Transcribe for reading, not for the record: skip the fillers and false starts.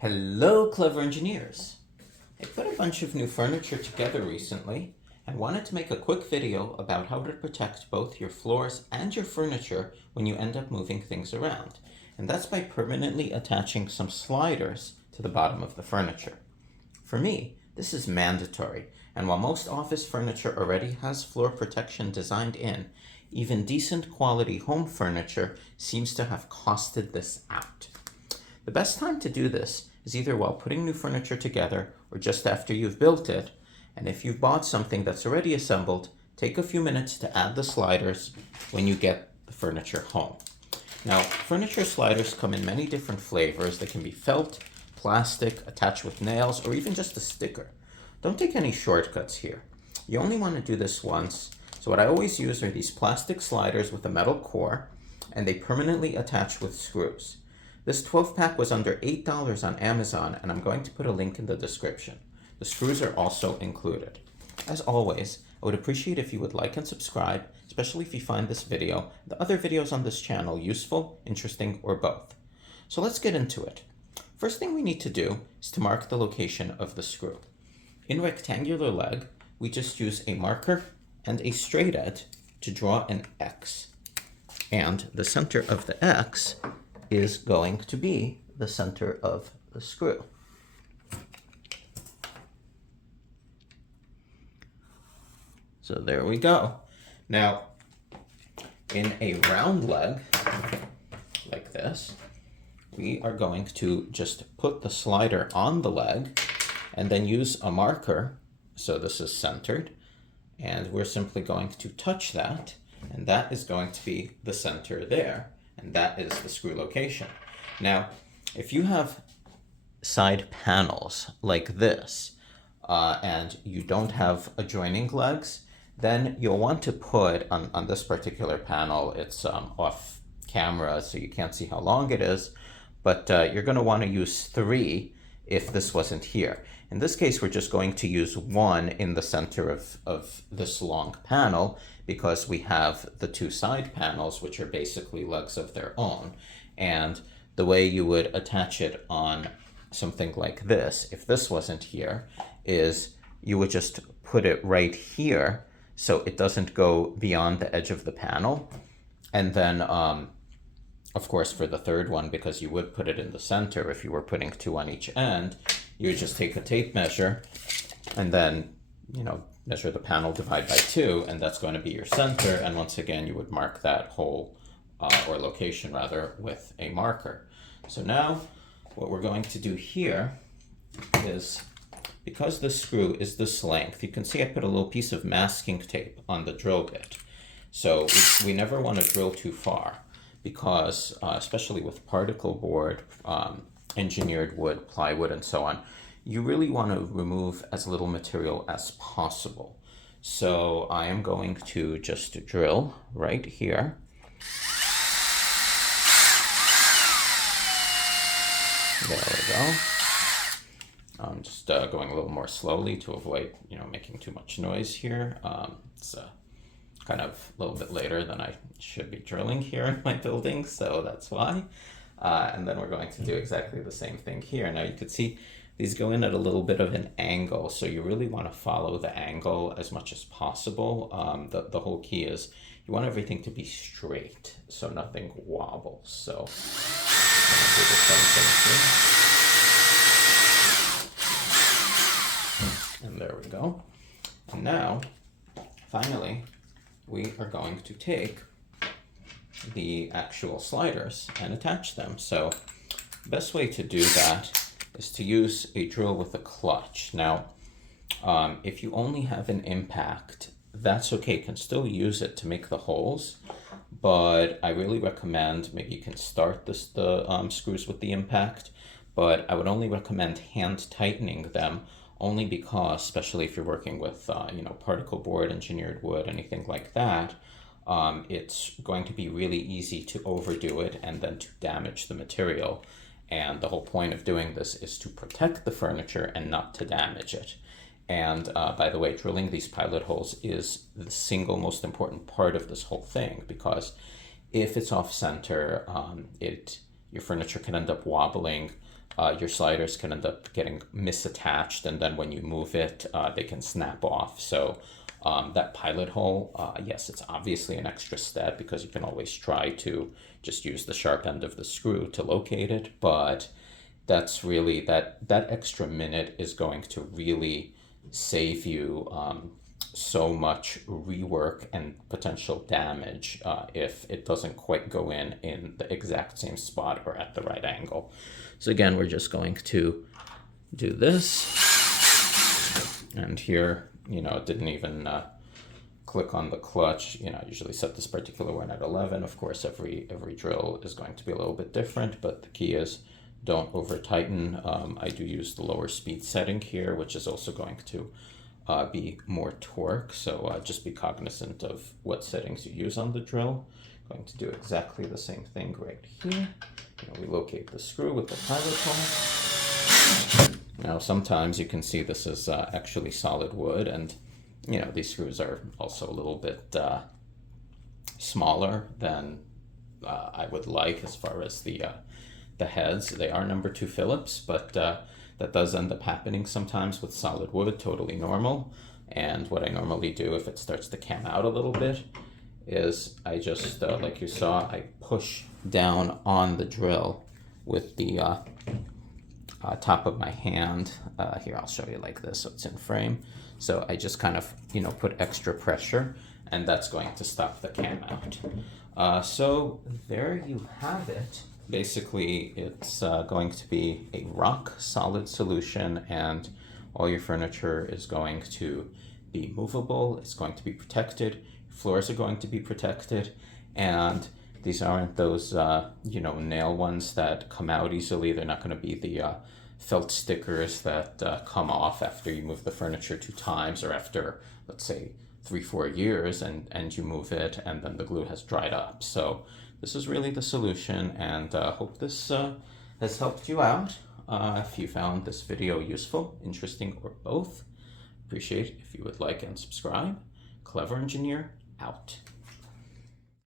Hello, clever engineers! I put a bunch of new furniture together recently and wanted to make a quick video about how to protect both your floors and your furniture when you end up moving things around. And that's by permanently attaching some sliders to the bottom of the furniture. For me, this is mandatory, and while most office furniture already has floor protection designed in, even decent quality home furniture seems to have costed this out. The best time to do this is either while putting new furniture together or just after you've built it. And if you've bought something that's already assembled, take a few minutes to add the sliders when you get the furniture home. Now, furniture sliders come in many different flavors. They can be felt, plastic, attached with nails, or even just a sticker. Don't take any shortcuts here. You only want to do this once. So what I always use are these plastic sliders with a metal core, and they permanently attach with screws. This 12-pack was under $8 on Amazon, and I'm going to put a link in the description. The screws are also included. As always, I would appreciate if you would like and subscribe, especially if you find this video and the other videos on this channel useful, interesting, or both. So let's get into it. First thing we need to do is to mark the location of the screw. In rectangular leg, we just use a marker and a straight edge to draw an X. And the center of the X is going to be the center of the screw. So there we go. Now, in a round leg, like this, we are going to just put the slider on the leg and then use a marker, so this is centered, and we're simply going to touch that, and that is going to be the center there. And that is the screw location. Now, if you have side panels like this, and you don't have adjoining legs, then you'll want to put, on this particular panel, it's off camera, so you can't see how long it is, but you're going to want to use 3 if this wasn't here. In this case, we're just going to use 1 in the center of this long panel, because we have the 2 side panels, which are basically legs of their own. And the way you would attach it on something like this, if this wasn't here, is you would just put it right here so it doesn't go beyond the edge of the panel. And then, of course, for the third one, because you would put it in the center if you were putting 2 on each end, you would just take a tape measure and then, measure the panel, divide by 2, and that's going to be your center. And once again, you would mark that hole, or location rather, with a marker. So now what we're going to do here is, because the screw is this length, you can see I put a little piece of masking tape on the drill bit. So we never want to drill too far, because especially with particle board, engineered wood, plywood, and so on, you really want to remove as little material as possible. So I am going to just drill right here. There we go. I'm just going a little more slowly to avoid, making too much noise here. It's kind of a little bit later than I should be drilling here in my building, so that's why. And then we're going to do exactly the same thing here. Now you can see these go in at a little bit of an angle, so you really want to follow the angle as much as possible. The whole key is you want everything to be straight, so nothing wobbles. So I'm going to do the same thing here. And there we go. And now, finally, we are going to take the actual sliders and attach them. So the best way to do that is to use a drill with a clutch. Now, if you only have an impact, that's okay. You can still use it to make the holes, but I really recommend, maybe you can start the screws with the impact, but I would only recommend hand tightening them, only because, especially if you're working with particle board, engineered wood, anything like that, it's going to be really easy to overdo it and then to damage the material. And the whole point of doing this is to protect the furniture and not to damage it. And by the way, drilling these pilot holes is the single most important part of this whole thing, because if it's off center, your furniture can end up wobbling your sliders can end up getting misattached, and then when you move it, they can snap off. So that pilot hole, yes, it's obviously an extra step because you can always try to just use the sharp end of the screw to locate it, but that's really, that extra minute is going to really save you so much rework and potential damage if it doesn't quite go in the exact same spot or at the right angle. So again, we're just going to do this, and here, you know, it didn't even click on the clutch. You know, I usually set this particular one at 11. Of course, every drill is going to be a little bit different, but the key is don't over tighten. I do use the lower speed setting here, which is also going to be more torque. So just be cognizant of what settings you use on the drill. Going to do exactly the same thing right here. You know, we locate the screw with the pilot hole. Now, sometimes you can see this is actually solid wood, and you know, these screws are also a little bit smaller than I would like as far as the heads. They are number 2 Phillips, but that does end up happening sometimes with solid wood, totally normal. And what I normally do if it starts to cam out a little bit is I just, like you saw, I push down on the drill with the top of my hand. Here, I'll show you like this so it's in frame. So I just kind of, you know, put extra pressure, and that's going to stop the cam out. So there you have it. Basically, it's going to be a rock solid solution, and all your furniture is going to be movable. It's going to be protected. Floors are going to be protected, and these aren't those you know, nail ones that come out easily. They're not going to be the felt stickers that come off after you move the furniture 2 times, or after, let's say, 3-4 years, and you move it and then the glue has dried up. So this is really the solution, and hope this has helped you out. If you found this video useful, interesting, or both, appreciate if you would like and subscribe. Clever Engineer out.